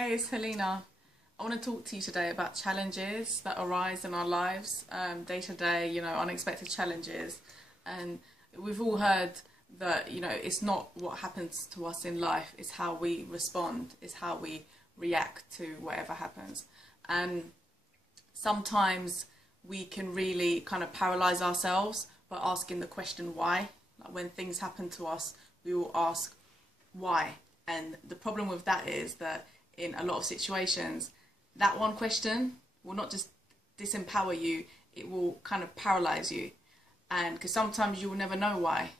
Hey, it's Helena. I want to talk to you today about challenges that arise in our lives, day to day, unexpected challenges. And we've all heard that, it's not what happens to us in life, it's how we respond, it's how we react to whatever happens. And sometimes we can really kind of paralyze ourselves by asking the question why. Like when things happen to us, we will ask why. And the problem with that is that in a lot of situations, that one question will not just disempower you, it will kind of paralyze you. And because sometimes you will never know why,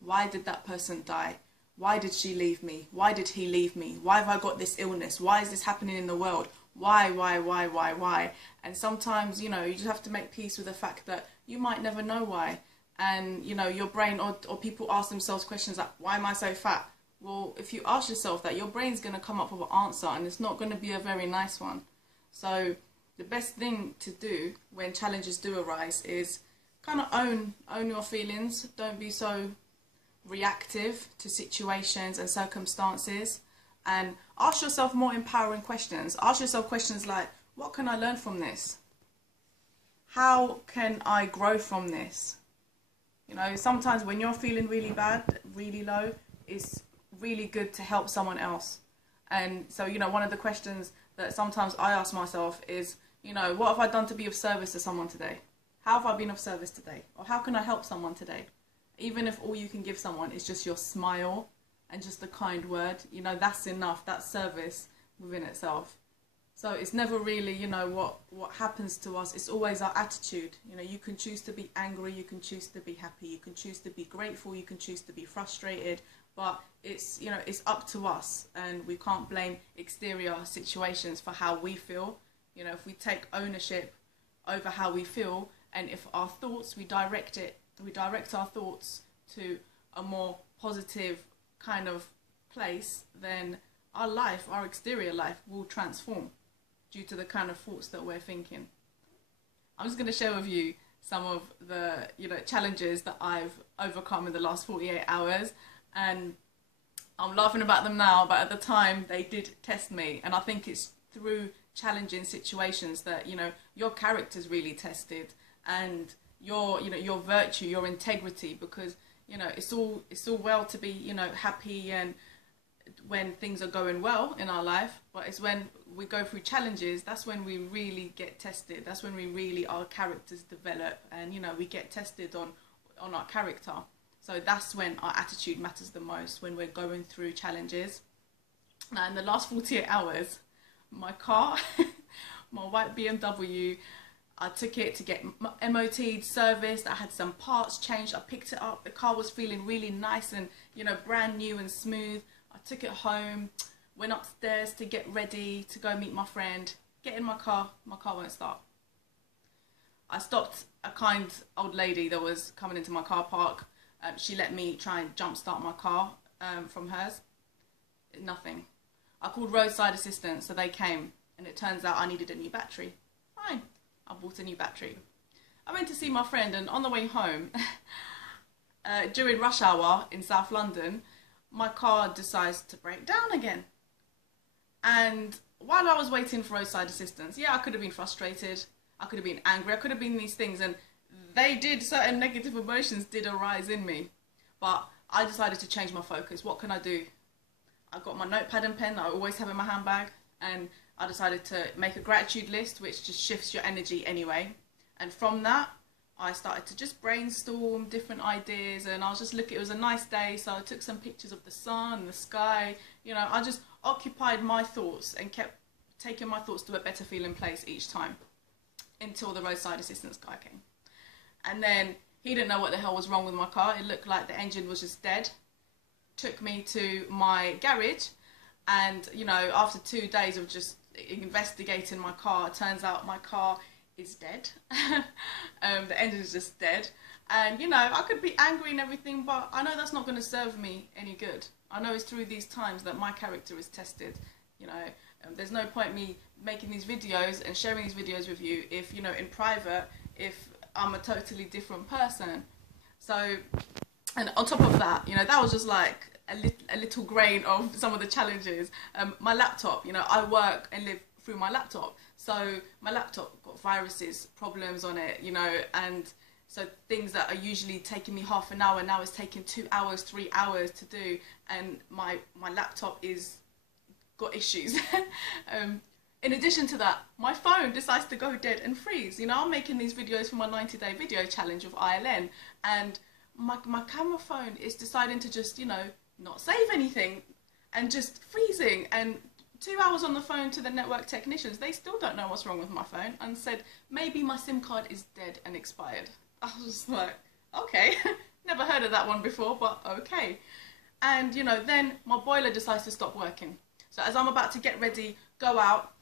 why did that person die? Why did she leave me? Why did he leave me? Why have I got this illness? Why is this happening in the world? Why? And sometimes, you just have to make peace with the fact that you might never know why. And, your brain or people ask themselves questions like, why am I so fat? Well, if you ask yourself that, your brain's going to come up with an answer and it's not going to be a very nice one. So the best thing to do when challenges do arise is kind of own your feelings. Don't be so reactive to situations and circumstances, and ask yourself more empowering questions. Ask yourself questions like, what can I learn from this? How can I grow from this? Sometimes when you're feeling really bad, really low, it's really good to help someone else. And so, one of the questions that sometimes I ask myself is, what have I done to be of service to someone today? How have I been of service today? Or how can I help someone today? Even if all you can give someone is just your smile and just a kind word, that's enough. That's service within itself. So it's never really, what happens to us. It's always our attitude. You can choose to be angry, you can choose to be happy, you can choose to be grateful, you can choose to be frustrated. But it's, it's up to us, and we can't blame exterior situations for how we feel. If we take ownership over how we feel, and if our thoughts, we direct our thoughts to a more positive kind of place, then our life, our exterior life will transform due to the kind of thoughts that we're thinking. I'm just going to share with you some of the, challenges that I've overcome in the last 48 hours. And I'm laughing about them now, but at the time they did test me. And I think it's through challenging situations that, your character's really tested, and your virtue, your integrity, because, it's all well to be, happy and when things are going well in our life, but it's when we go through challenges, that's when we really get tested. That's when our characters develop, and, we get tested on our character. So that's when our attitude matters the most, when we're going through challenges. Now, in the last 48 hours, my car, my white BMW, I took it to get MOT'd, serviced. I had some parts changed. I picked it up. The car was feeling really nice and, brand new and smooth. I took it home, went upstairs to get ready to go meet my friend. Get in my car won't start. I stopped a kind old lady that was coming into my car park. She let me try and jump start my car from hers. Nothing. I called roadside assistance, so they came, and it turns out I needed a new battery. Fine, I bought a new battery. I went to see my friend, and on the way home, during rush hour in South London, my car decides to break down again. And while I was waiting for roadside assistance, I could have been frustrated, I could have been angry, I could have been these things, and certain negative emotions did arise in me. But I decided to change my focus. What can I do? I got my notepad and pen that I always have in my handbag, and I decided to make a gratitude list, which just shifts your energy anyway. And from that, I started to just brainstorm different ideas, and I was just looking, it was a nice day, so I took some pictures of the sun, the sky, I just occupied my thoughts and kept taking my thoughts to a better feeling place each time until the roadside assistance guy came. And then he didn't know what the hell was wrong with my car. It looked like the engine was just dead. Took me to my garage, and after 2 days of just investigating my car, it turns out my car is dead. The engine is just dead, and I could be angry and everything, but I know that's not going to serve me any good. I know it's through these times that my character is tested. There's no point me making these videos and sharing these videos with you if in private, if I'm a totally different person. So, and on top of that, that was just like a little grain of some of the challenges. My laptop, you know, I work and live through my laptop, so my laptop got viruses, problems on it, you know, and so things that are usually taking me half an hour now is taking 2 hours, 3 hours to do, and my laptop is got issues. In addition to that, my phone decides to go dead and freeze. You know, I'm making these videos for my 90-day video challenge of ILN, and my camera phone is deciding to just, you know, not save anything and just freezing. And 2 hours on the phone to the network technicians, they still don't know what's wrong with my phone, and said maybe my SIM card is dead and expired. I was just like, okay, never heard of that one before, but okay. And you know, then my boiler decides to stop working. So as I'm about to get ready, go out,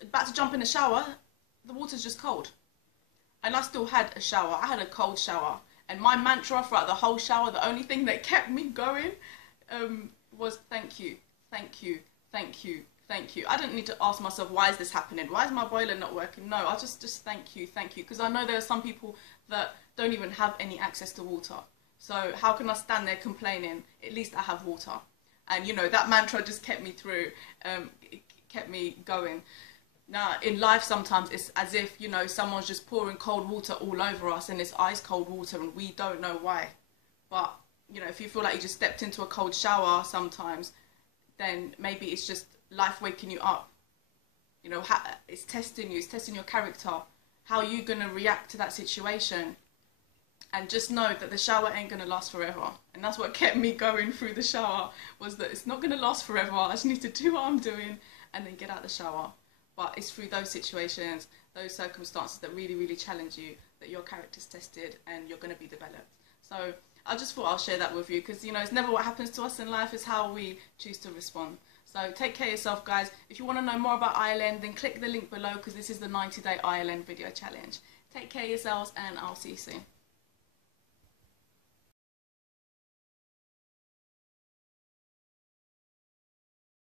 about to jump in the shower, the water's just cold. And I still had a shower. I had a cold shower. And my mantra throughout the whole shower, the only thing that kept me going, was thank you, thank you, thank you, thank you. I didn't need to ask myself, why is this happening? Why is my boiler not working? No, I just thank you, thank you. Because I know there are some people that don't even have any access to water. So how can I stand there complaining? At least I have water. And you know, that mantra just kept me through, it kept me going. Now, in life sometimes it's as if, you know, someone's just pouring cold water all over us, and it's ice cold water and we don't know why. But, you know, if you feel like you just stepped into a cold shower sometimes, then maybe it's just life waking you up. You know, it's testing you, it's testing your character. How are you going to react to that situation? And just know that the shower ain't going to last forever. And that's what kept me going through the shower, was that it's not going to last forever. I just need to do what I'm doing and then get out the shower. But it's through those situations, those circumstances that really, really challenge you, that your character's tested and you're going to be developed. So I just thought I'll share that with you, because, you know, it's never what happens to us in life, it's how we choose to respond. So take care of yourself, guys. If you want to know more about ILN, then click the link below, because this is the 90-day ILN video challenge. Take care of yourselves, and I'll see you soon.